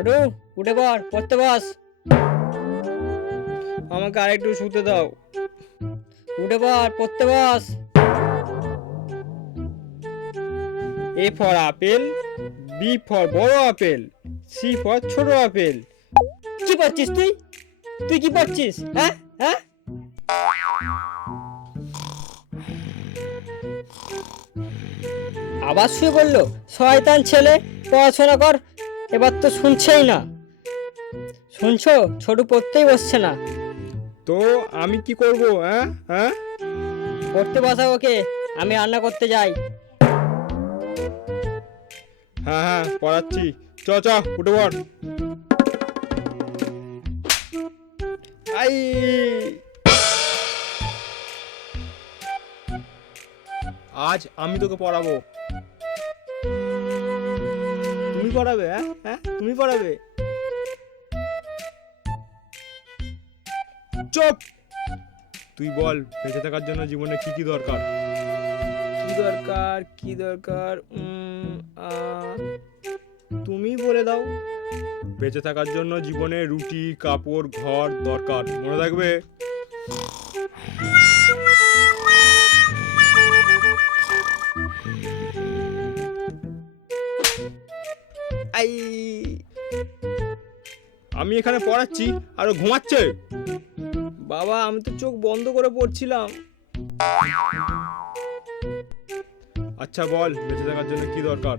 ছোটু, উঠে পড়, পড়তে বস। আমাকে আরেকটু শুতে দাও। উঠে পড়, পড়তে বস। A for apple, B for বড় আপেল, সি ফর ছোট আপেল। কি পড়ছিস তুই? তুই কি পড়ছিস? হ্যাঁ হ্যাঁ। আবার শুয়ে বললো, শয়তান ছেলে, পড়াশোনা কর। এবার তো শুনছেই না। শুনছো, ছোট পড়তেই বসছে না। তো আমি কি করব? হ্যাঁ হ্যাঁ, পড়তে বসা ওকে, আমি রান্না করতে যাই। হ্যাঁ হ্যাঁ পড়াচ্ছি। চ চ, উঠে পড়। আই, আজ আমি তোকে পড়াবো। তুমি পড়াবে? হ্যাঁ হ্যাঁ, তুমি পড়াবে? চুপ! তুই বল, বেঁচে থাকার জন্য জীবনে কি কি দরকার? কি দরকার, কি দরকার? তুমি বলে দাও। বেঁচে থাকার জন্য জীবনে রুটি, কাপড়, ঘর দরকার, মনে থাকবে? আই, আমি এখানে পড়াচ্ছি আর ও ঘুমাচ্ছে। বাবা, আমি তো চোখ বন্ধ করে পড়ছিলাম। আচ্ছা বল, বেঁচে থাকার জন্য কি দরকার?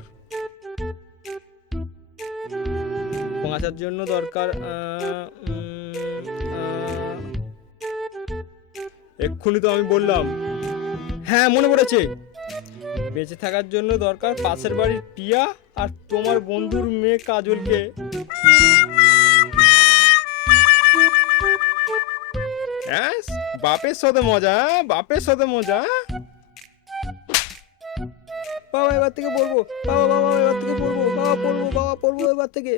বাঁচার জন্য দরকার এক্ষুনি তো আমি বললাম। হ্যাঁ, মনে পড়েছে। বেঁচে থাকার জন্য দরকার পাশের বাড়ির টিয়া আর তোমার বন্ধুর মেয়ে কাজলকে। হ্যাঁ, বাপের সাথে মজা, বাপের সাথে মজা। বাবা এবার থেকে পড়বো, বাবা বাবা এবার থেকে পড়বো, বাবা পড়বো, বাবা পড়বো এবার থেকে।